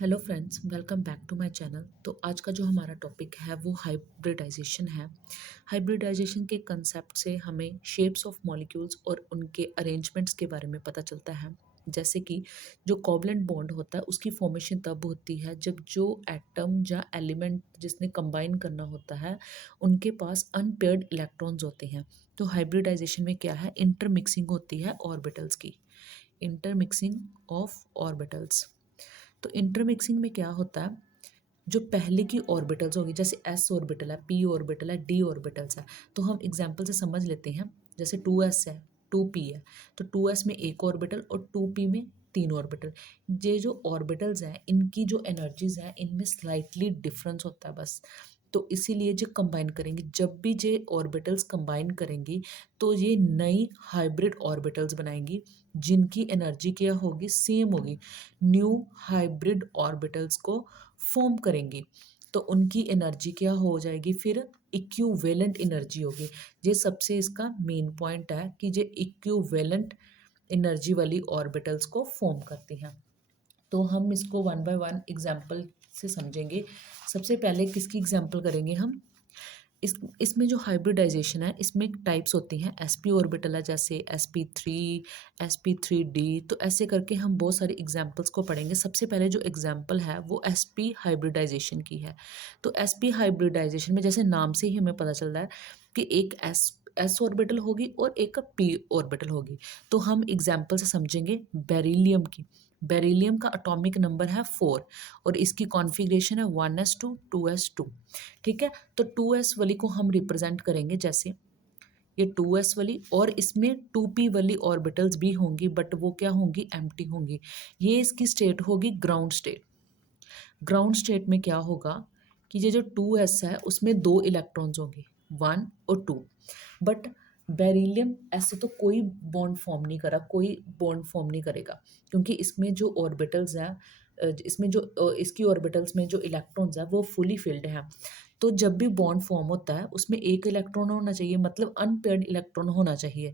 Hello friends, welcome back to my channel. तो आज का जो हमारा टॉपिक है वो हाइब्रिडाइजेशन है। हाइब्रिडाइजेशन के कंसेप्ट से हमें शेप्स ऑफ मॉलिक्यूल्स और उनके अरेंजमेंट्स के बारे में पता चलता है। जैसे कि जो कोवलेंट बॉन्ड होता है उसकी फॉर्मेशन तब होती है जब जो एटम या एलिमेंट जिसने कंबाइन करना होता है उनके पास अनपेयर्ड इलेक्ट्रॉन्स होते हैं। तो हाइब्रिडाइजेशन में क्या है, इंटरमिक्सिंग होती है ऑर्बिटल्स की, इंटरमिक्सिंग ऑफ ऑर्बिटल्स। तो इंटरमिक्सिंग में क्या होता है, जो पहले की ऑर्बिटल्स होगी, जैसे एस ऑर्बिटल है, पी ऑर्बिटल है, डी ऑर्बिटल्स है। तो हम एग्जांपल से समझ लेते हैं। जैसे टू एस है, टू पी है, तो टू एस में एक ऑर्बिटल और टू पी में तीन ऑर्बिटल। ये जो ऑर्बिटल्स हैं इनकी जो एनर्जीज हैं इनमें स्लाइटली डिफरेंस होता है बस। तो इसीलिए जो कंबाइन करेंगे, जब भी ये ऑर्बिटल्स कंबाइन करेंगी तो ये नई हाइब्रिड ऑर्बिटल्स बनाएंगी जिनकी एनर्जी क्या होगी, सेम होगी। न्यू हाइब्रिड ऑर्बिटल्स को फॉर्म करेंगी तो उनकी एनर्जी क्या हो जाएगी, फिर इक्विवेलेंट एनर्जी होगी। ये सबसे इसका मेन पॉइंट है कि ये इक्विवेलेंट एनर्जी वाली ऑर्बिटल्स को फॉर्म करती हैं। तो हम इसको वन बाय वन एग्जाम्पल से समझेंगे। सबसे पहले किसकी एग्जाम्पल करेंगे हम, इसमें जो हाइब्रिडाइजेशन है इसमें टाइप्स होती हैं। sp ऑर्बिटल है, जैसे sp3, sp3d। तो ऐसे करके हम बहुत सारे एग्जांपल्स को पढ़ेंगे। सबसे पहले जो एग्जांपल है वो sp हाइब्रिडाइजेशन की है। तो sp हाइब्रिडाइजेशन में जैसे नाम से ही हमें पता चल रहा है कि एक s ऑर्बिटल होगी और एक p ऑर्बिटल होगी। तो हम एग्जाम्पल से समझेंगे बेरिलियम की। बेरिलियम का एटॉमिक नंबर है 4 और इसकी कॉन्फ़िगरेशन है 1s2 2s2। ठीक है, तो 2s वाली को हम रिप्रेजेंट करेंगे जैसे ये 2s वाली, और इसमें 2p वाली ऑर्बिटल्स भी होंगी बट वो क्या होंगी, एम्प्टी होंगी। ये इसकी स्टेट होगी ग्राउंड स्टेट। ग्राउंड स्टेट में क्या होगा कि ये जो 2s है उसमें दो इलेक्ट्रॉन्स होंगे, 1 और 2। बट बेरिलियम ऐसे तो कोई बॉन्ड फॉर्म नहीं करा, कोई बॉन्ड फॉर्म नहीं करेगा, क्योंकि इसमें जो ऑर्बिटल्स हैं, इसमें जो इसकी ऑर्बिटल्स में जो इलेक्ट्रॉन्स हैं वो फुली फिल्ड हैं। तो जब भी बॉन्ड फॉर्म होता है उसमें एक इलेक्ट्रॉन होना चाहिए, मतलब अनपेयर्ड इलेक्ट्रॉन होना चाहिए।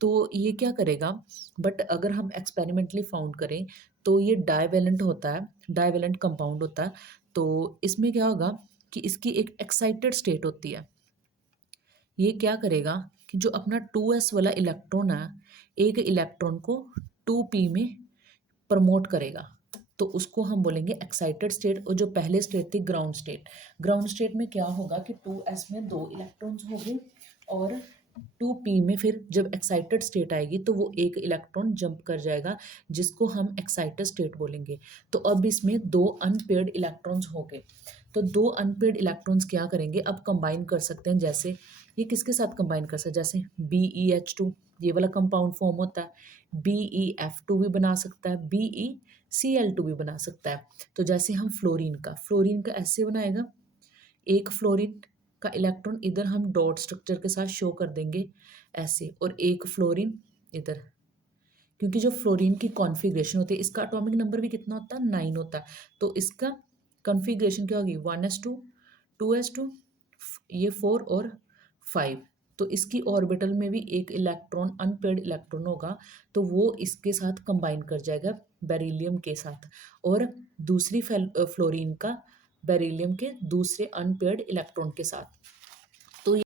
तो ये क्या करेगा, बट अगर हम एक्सपेरिमेंटली फाउंड करें तो ये डाइवेलेंट होता है, डाइवेलेंट कंपाउंड होता है। तो इसमें क्या होगा कि इसकी एक एक्साइटेड स्टेट होती है। ये क्या करेगा कि जो अपना 2s वाला इलेक्ट्रॉन है, एक इलेक्ट्रॉन को 2p में प्रमोट करेगा। तो उसको हम बोलेंगे एक्साइटेड स्टेट। और जो पहले स्टेट थी ग्राउंड स्टेट, ग्राउंड स्टेट में क्या होगा कि 2s में दो इलेक्ट्रॉन्स होंगे और 2p में फिर जब एक्साइटेड स्टेट आएगी तो वो एक इलेक्ट्रॉन जंप कर जाएगा, जिसको हम एक्साइटेड स्टेट बोलेंगे। तो अब इसमें दो अनपेयर्ड इलेक्ट्रॉन्स हो गए। तो दो अनपेयर्ड इलेक्ट्रॉन्स क्या करेंगे, अब कंबाइन कर सकते हैं। जैसे ये किसके साथ कंबाइन कर सकते हैं, जैसे BeH2, ये वाला कंपाउंड फॉर्म होता है। BeF2 भी बना सकता है, BeCl2 भी बना सकता है। तो जैसे हम फ्लोरीन का ऐसे बनाएगा, एक फ्लोरीन का इलेक्ट्रॉन इधर हम डॉट स्ट्रक्चर के साथ शो कर देंगे ऐसे, और एक फ्लोरीन इधर। क्योंकि जो फ्लोरीन की कॉन्फ़िगरेशन होती है, इसका एटॉमिक नंबर भी कितना होता है, 9 होता है। तो इसका कॉन्फ़िगरेशन क्या होगी, 1s2 2s2, ये 4 और 5। तो इसकी ऑर्बिटल में भी एक इलेक्ट्रॉन, अनपेयर्ड इलेक्ट्रॉन होगा, तो वो इसके साथ कंबाइन कर जाएगा बेरिलियम के साथ, और दूसरी फ्लोरीन का बेरिलियम के दूसरे अनपेयर्ड इलेक्ट्रॉन के साथ। तो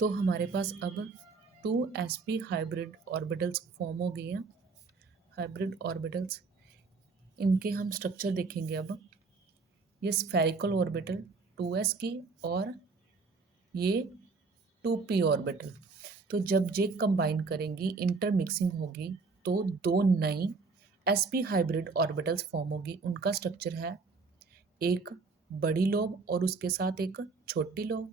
तो हमारे पास अब 2sp हाइब्रिड ऑर्बिटल्स फॉर्म हो गई हैं। हाइब्रिड ऑर्बिटल्स, इनके हम स्ट्रक्चर देखेंगे अब। ये स्फेरिकल ऑर्बिटल 2s की, और ये 2p ऑर्बिटल। तो जब ये कंबाइन करेंगी, इंटरमिक्सिंग होगी, तो दो नई sp हाइब्रिड ऑर्बिटल्स फॉर्म होगी। उनका स्ट्रक्चर है एक बड़ी लोब और उसके साथ एक छोटी लोब,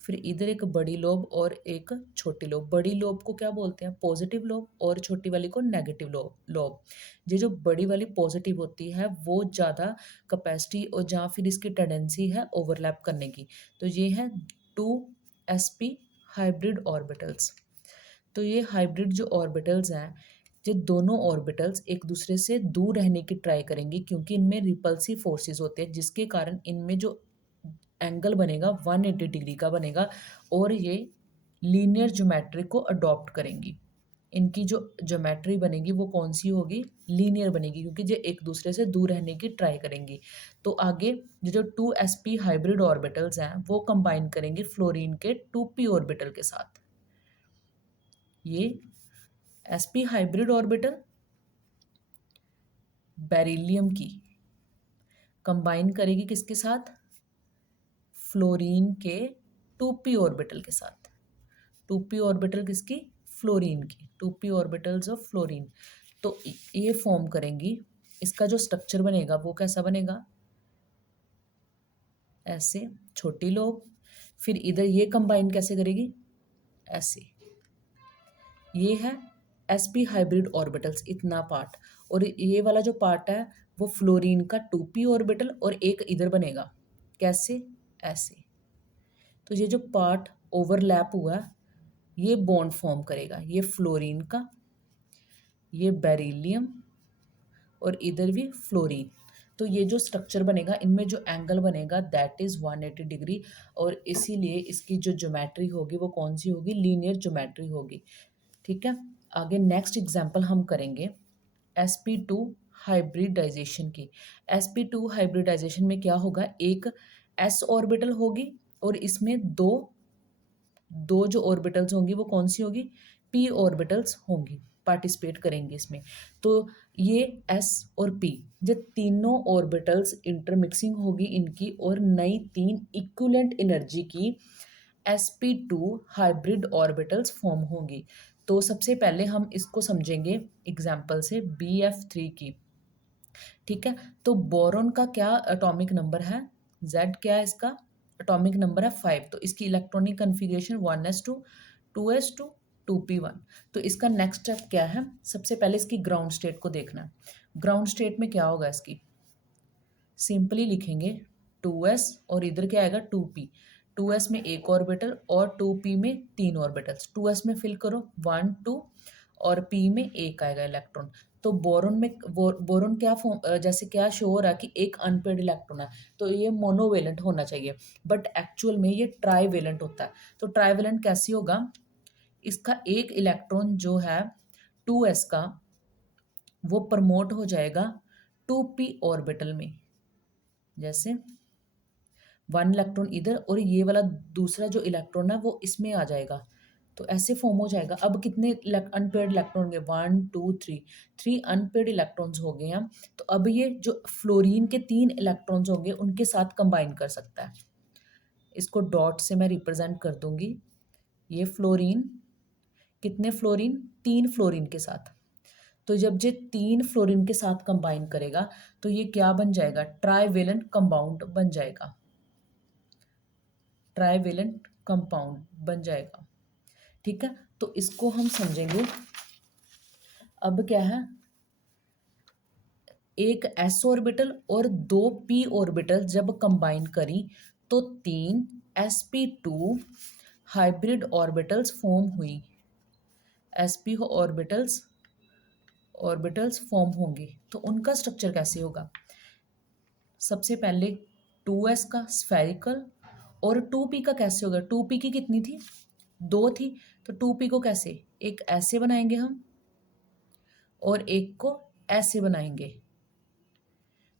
फिर इधर एक बड़ी लोब और एक छोटी लोब। बड़ी लोब को क्या बोलते हैं, पॉजिटिव लोब, और छोटी वाली को नेगेटिव लोब। ये जो बड़ी वाली पॉजिटिव होती है वो ज़्यादा कैपेसिटी और जहाँ फिर इसकी टेंडेंसी है ओवरलैप करने की। तो ये है 2sp हाइब्रिड ऑर्बिटल्स। तो ये हाइब्रिड जो ऑर्बिटल्स हैं, ये दोनों ऑर्बिटल्स एक दूसरे से दूर रहने की ट्राई करेंगी, क्योंकि इनमें रिपल्सिव फोर्सेस होते हैं, जिसके कारण इनमें जो एंगल बनेगा 180 डिग्री का बनेगा, और ये लीनियर ज्योमेट्री को अडॉप्ट करेंगी। इनकी जो ज्योमेट्री बनेगी वो कौन सी होगी, लीनियर बनेगी, क्योंकि ये एक दूसरे से दूर रहने की ट्राई करेंगी। तो आगे ये जो 2sp हाइब्रिड ऑर्बिटल्स हैं वो कंबाइन करेंगे फ्लोरीन के 2p ऑर्बिटल के साथ। ये sp हाइब्रिड ऑर्बिटल बेरिलियम की कंबाइन करेगी किसके साथ, फ्लोरीन के 2p ऑर्बिटल के साथ। 2p ऑर्बिटल किसकी, फ्लोरीन की, 2p ऑर्बिटल्स ऑफ फ्लोरीन। तो ये फॉर्म करेंगी, इसका जो स्ट्रक्चर बनेगा वो कैसा बनेगा, ऐसे छोटी लोब, फिर इधर ये कंबाइन कैसे करेगी, ऐसे। ये है sp हाइब्रिड ऑर्बिटल्स, इतना पार्ट। और ये वाला जो पार्ट है वो फ्लोरीन का 2p ऑर्बिटल, और एक इधर बनेगा कैसे, ऐसे। तो ये जो पार्ट ओवरलैप हुआ ये बॉन्ड फॉर्म करेगा, ये फ्लोरीन का, ये बेरिलियम, और इधर भी फ्लोरीन। तो ये जो स्ट्रक्चर बनेगा, इनमें जो एंगल बनेगा दैट इज 180 डिग्री, और इसीलिए इसकी जो ज्योमेट्री होगी वो कौन सी होगी, लीनियर ज्योमेट्री होगी। ठीक है, आगे नेक्स्ट एग्जांपल हम करेंगे sp2 हाइब्रिडाइजेशन की। sp2 हाइब्रिडाइजेशन में क्या होगा, एक s ऑर्बिटल होगी, और इसमें दो दो जो ऑर्बिटल्स होंगी वो कौन सी होगी, p ऑर्बिटल्स होंगी, पार्टिसिपेट करेंगे इसमें। तो ये s और p, ये तीनों ऑर्बिटल्स इंटरमिक्सिंग होगी इनकी, और नई 3 इक्विवेलेंट एनर्जी की sp2 हाइब्रिड ऑर्बिटल्स फॉर्म होंगी। तो सबसे पहले हम इसको समझेंगे एग्जाम्पल से bf3 की। ठीक है, तो बोरॉन का क्या एटॉमिक नंबर है, z क्या है इसका, एटॉमिक नंबर है 5। तो इसकी electronic configuration 1s2 2s2 2p1। तो इसका नेक्स्ट स्टेप क्या है, सबसे पहले इसकी ग्राउंड स्टेट को देखना है। ग्राउंड स्टेट में क्या होगा इसकी, सिंपली लिखेंगे 2s और इधर क्या आएगा 2p। 2s में एक ऑर्बिटल और 2p में 3 ऑर्बिटल्स। 2s में फिल करो 1 2, और p में एक आएगा इलेक्ट्रॉन। तो बोरॉन में बोरॉन क्या फॉर्म, जैसे क्या शो हो रहा है कि एक अनपेड इलेक्ट्रॉन है, तो ये मोनोवेलेंट होना चाहिए, बट एक्चुअल में ये ट्राईवेलेंट होता है। तो ट्राईवेलेंट कैसे होगा, इसका एक इलेक्ट्रॉन जो है 2s का वो प्रमोट हो जाएगा 2p ऑर्बिटल में, जैसे 1 इलेक्ट्रॉन इधर, और ये वाला दूसरा जो इलेक्ट्रॉन है वो इसमें आ जाएगा, तो ऐसे फॉर्म हो जाएगा। अब कितने अनपेड इलेक्ट्रॉन होंगे, 1 2 3, 3 अनपेड इलेक्ट्रॉन्स हो गए हैं। तो अब ये जो फ्लोरीन के 3 इलेक्ट्रॉन्स होंगे उनके साथ कंबाइन कर सकता है। इसको डॉट से मैं रिप्रेजेंट कर दूंगी, ये फ्लोरीन, कितने फ्लोरीन, 3 फ्लोरीन के साथ। तो जब ये 3 फ्लोरीन के साथ कंबाइन करेगा तो ये क्या बन जाएगा, ट्राईवेलेंट कंपाउंड बन जाएगा, ट्राईवेलेंट कंपाउंड बन जाएगा। ठीक है, तो इसको हम समझेंगे। अब क्या है, एक s ऑर्बिटल और 2 p ऑर्बिटल जब कंबाइन करी तो 3 sp2 हाइब्रिड ऑर्बिटल्स फॉर्म हुई, sp ऑर्बिटल्स फॉर्म होंगे। तो उनका स्ट्रक्चर कैसे होगा, सबसे पहले 2s का स्फेरिकल, और 2p का कैसे होगा, 2p की कितनी थी, 2 थी, तो 2p को कैसे, एक ऐसे बनाएंगे हम और एक को ऐसे बनाएंगे।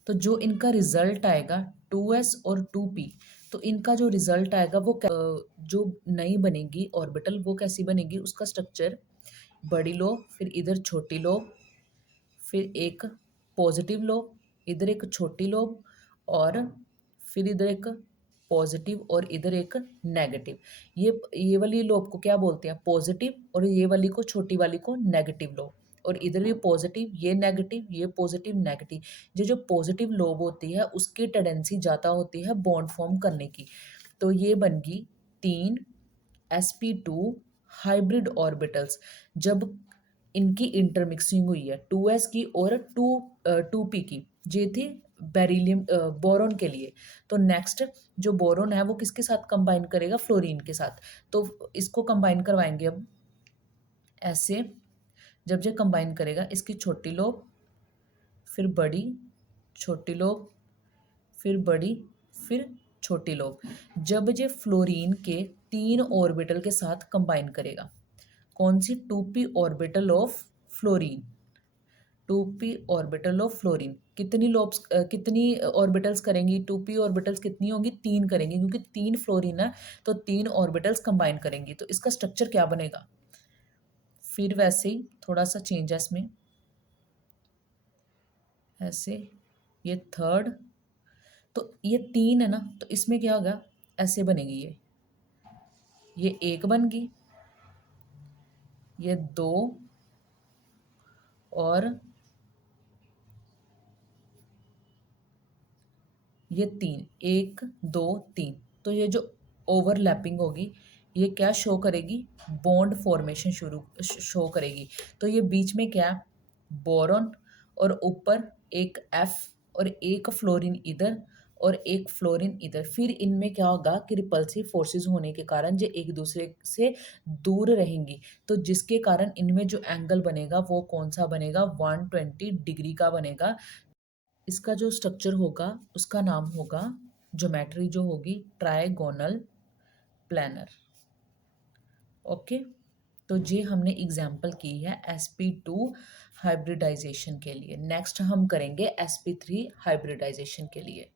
तो जो इनका रिजल्ट आएगा 2s और 2p, तो इनका जो रिजल्ट आएगा वो जो नई बनेगी ऑर्बिटल वो कैसी बनेगी, उसका स्ट्रक्चर बड़ी लोब, फिर इधर छोटी लोब, फिर एक पॉजिटिव लोब, इधर एक छोटी लोब, और फिर इधर एक पॉजिटिव और इधर एक नेगेटिव। ये वाली लोब को क्या बोलते हैं, पॉजिटिव, और ये वाली को, छोटी वाली को, नेगेटिव लोब। और इधर भी पॉजिटिव, ये नेगेटिव, ये पॉजिटिव नेगेटिव। ये जो पॉजिटिव लोब होती है उसकी टेंडेंसी ज़्यादा होती है बॉन्ड फॉर्म करने की। तो ये बन गई 3 sp2 हाइब्रिड ऑर्बिटल्स जब इनकी इंटरमिक्सिंग हुई है 2s की और 2p की। ये थी बेरिलियम बोरॉन के लिए। तो नेक्स्ट जो बोरॉन है वो किसके साथ कंबाइन करेगा, फ्लोरीन के साथ। तो इसको कंबाइन करवाएंगे अब ऐसे। जब ये कंबाइन करेगा, इसकी छोटी लोब, फिर बड़ी, छोटी लोब, फिर बड़ी, फिर छोटी लोब। जब ये फ्लोरीन के 3 ऑर्बिटल के साथ कंबाइन करेगा, कौन सी? 2p orbital of fluorine. 2p orbital of fluorine कितनी लोब्स कितनी ऑर्बिटल्स करेंगी? 2p ऑर्बिटल्स कितनी होंगी? 3 करेंगी, क्योंकि 3 फ्लोरीन है तो 3 ऑर्बिटल्स कंबाइन करेंगी। तो इसका स्ट्रक्चर क्या बनेगा? फिर वैसे ही थोड़ा सा चेंज है इसमें, ऐसे, ये थर्ड, तो ये 3 है ना, तो इसमें क्या होगा? ऐसे बनेगी ये एक बन गई, ये 2 और ये 3, 1 2 3। तो ये जो ओवरलैपिंग होगी ये क्या शो करेगी? बॉन्ड फॉर्मेशन शुरू शो करेगी। तो ये बीच में क्या है? बोरॉन, और ऊपर एक एफ और एक फ्लोरीन इधर और एक फ्लोरीन इधर। फिर इनमें क्या होगा कि रिपल्सिव फोर्सेस होने के कारण ये एक दूसरे से दूर रहेंगी, तो जिसके कारण इनमें जो एंगल बनेगा वो कौन सा बनेगा? 120 डिग्री का बनेगा। इसका जो स्ट्रक्चर होगा उसका नाम होगा, ज्योमेट्री जो होगी, ट्राइगोनल प्लानर। ओके, तो ये हमने एग्जाम्पल की है sp2 हाइब्रिडाइजेशन के लिए। नेक्स्ट हम करेंगे sp3 हाइब्रिडाइजेशन के लिए।